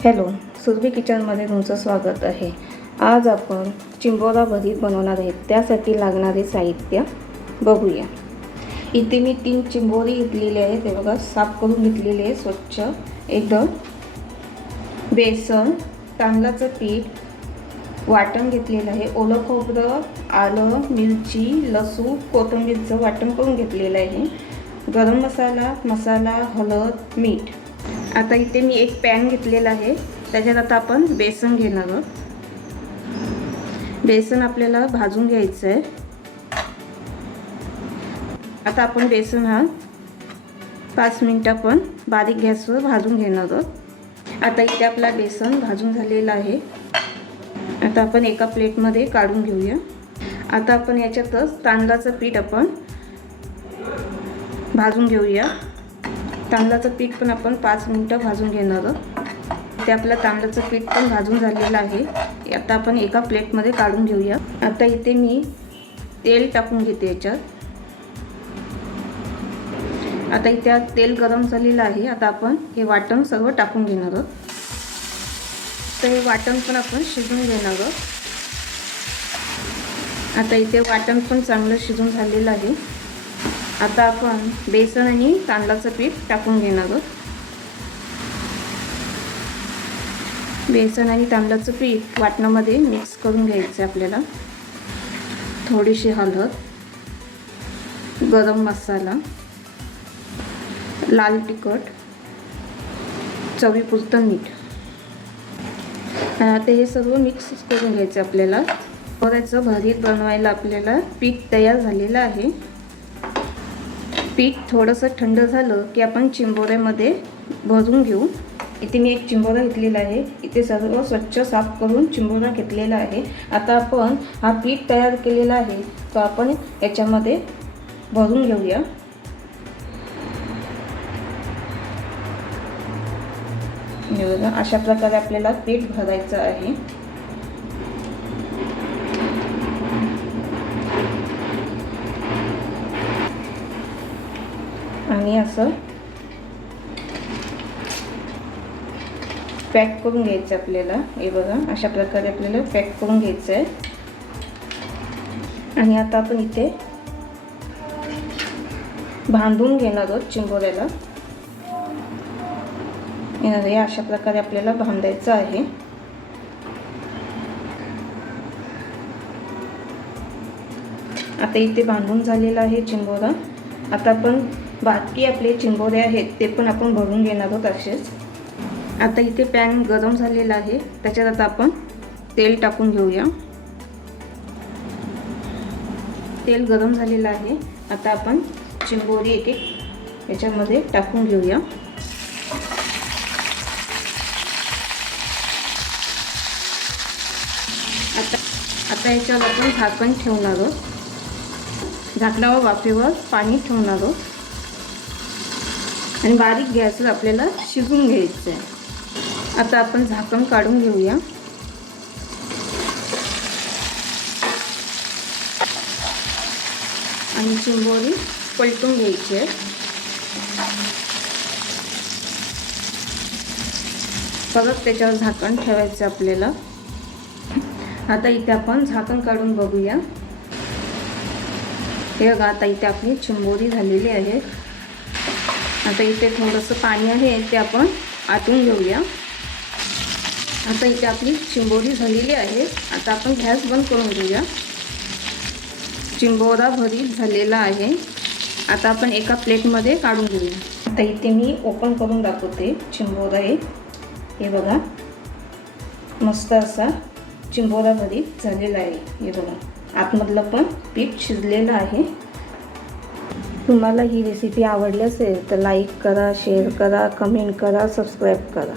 Hello, Surabhi किचनमध्ये तुमचं स्वागत आहे। आज आपण चिंबोरा भरीत बनवणार आहे। त्यासाठी लागणारे साहित्य बघूया। इथे मी 3 चिंबोरी घेतलेले आहेत। ते बघा, साफ करून घेतलेले आहे स्वच्छ एकदम। बेसन, तांदळाचं पीठ, वाटण घेतलेलं आहे। ओलं खोबरं, आलं, मिरची, लसूण, कोथिंबीरचं वाटण करून घेतलेलं आहे। गरम मसाला, हळद, मीठ। आता इथे मी एक पॅन घेतलेला आहे। त्याच्यात आता आपण बेसन घेणार आहोत। बेसन आपल्याला भाजून घ्यायचं आहे। आता आपण बेसन 5 मिनिटं आपण बारीक गॅसवर भाजून घेणार आहोत। आता इथे आपला बेसन भाजून झालेला आहे। आता आपण एका प्लेटमध्ये काढून घेऊया। आता आपण याच्यातच तांदळाचं पीठ आपण भाजून घेऊया। तांदळाचं पीठ पण आपण 5 मिनिटं भाजून घेणार आहोत। ते आपलं तांदळाचं पीठ पण भाजून झालेलं आहे। आता आपण एका प्लेटमध्ये काढून घेऊया। आता इथे मी तेल टाकून घेते याच्यात। आता इथे तेल गरम झालेलं आहे। आता आपण हे वाटण सर्व टाकून घेणार आहोत। तर हे वाटण पण आपण शिजवून घेणार आहोत। आता इथे वाटण पण चांगलं शिजून झालेलं आहे। आता आपण बेसन आणि तांदळाचं पीठ टाकून घेणार आहोत। बेसन आणि तांदळाचं पीठ वाटणामध्ये मिक्स करून घ्यायचं आपल्याला। थोडीशी हळद, गरम मसाला, लाल तिखट, चवीपुरतं मीठ। आता हे सर्व मिक्स करून घ्यायचं आपल्याला। चिंबोऱ्याचं भरीत बनवायला आपल्याला पीठ तयार झालेलं आहे। पीठ थोडंसं थंड झालं की आपण चिंबोऱ्यामध्ये भरून घेऊ। इथे मी एक चिंबोरा घेतलेला आहे। इथे सर्व स्वच्छ साफ करून चिंबोरा घेतलेला आहे। आता आपण हा पीठ तयार केलेला आहे तो आपण याच्यामध्ये भरून घेऊया। अशा प्रकारे आपल्याला पीठ भरायचं आहे। आणि असं पॅक करून घ्यायचं आपल्याला। हे बघा, अशा प्रकारे आपल्याला पॅक करून घ्यायचं आहे। आणि आता आपण इथे बांधून घेणार आहोत चिंबोऱ्याला। हे अशा प्रकारे आपल्याला बांधायचं आहे। आता इथे बांधून झालेला आहे चिंबोरा। आता आपण बाकी आपले चिंबोरे आहेत ते पण आपण भरून घेणार आहोत असेच। आता इथे पॅन गरम झालेला आहे। त्याच्यात आता आपण तेल टाकून घेऊया। तेल गरम झालेलं आहे। आता आपण चिंबोरी एक एक याच्यामध्ये टाकून घेऊया। आता याच्यावर आपण झाकण ठेवणार आहोत। झाकणावर वाफेवर पाणी ठेवणार आहोत आणि बारीक गॅसवर आपल्याला शिजवून घ्यायचं आहे। आता आपण झाकण काढून घेऊया। आणि चिंबोरी पलटून घ्यायची आहे। परत त्याच्यावर झाकण ठेवायचं आपल्याला। आता इथे आपण झाकण काढून बघूया। हे बघा, आता इथे आपली चिंबोरी झालेली आहे। आता इथे थोडंसं पाणी आहे ते आपण आटून घेऊया। आता इथे आपली चिंबोरी झालेली आहे। आता आपण गॅस बंद करून घेऊया। चिंबोरा भरीत झालेला आहे। आता आपण एका प्लेटमध्ये काढून घेऊया। आता इथे मी ओपन करून दाखवते चिंबोरा। हे बघा, मस्त असा चिंबोरा भरीत झालेला आहे। हे बघा, आतमधलं पण पीठ शिजलेलं आहे। तुम्हाला ही रेसिपी आवडली असेल तर लाईक करा, शेअर करा, कमेंट करा, सबस्क्राईब करा।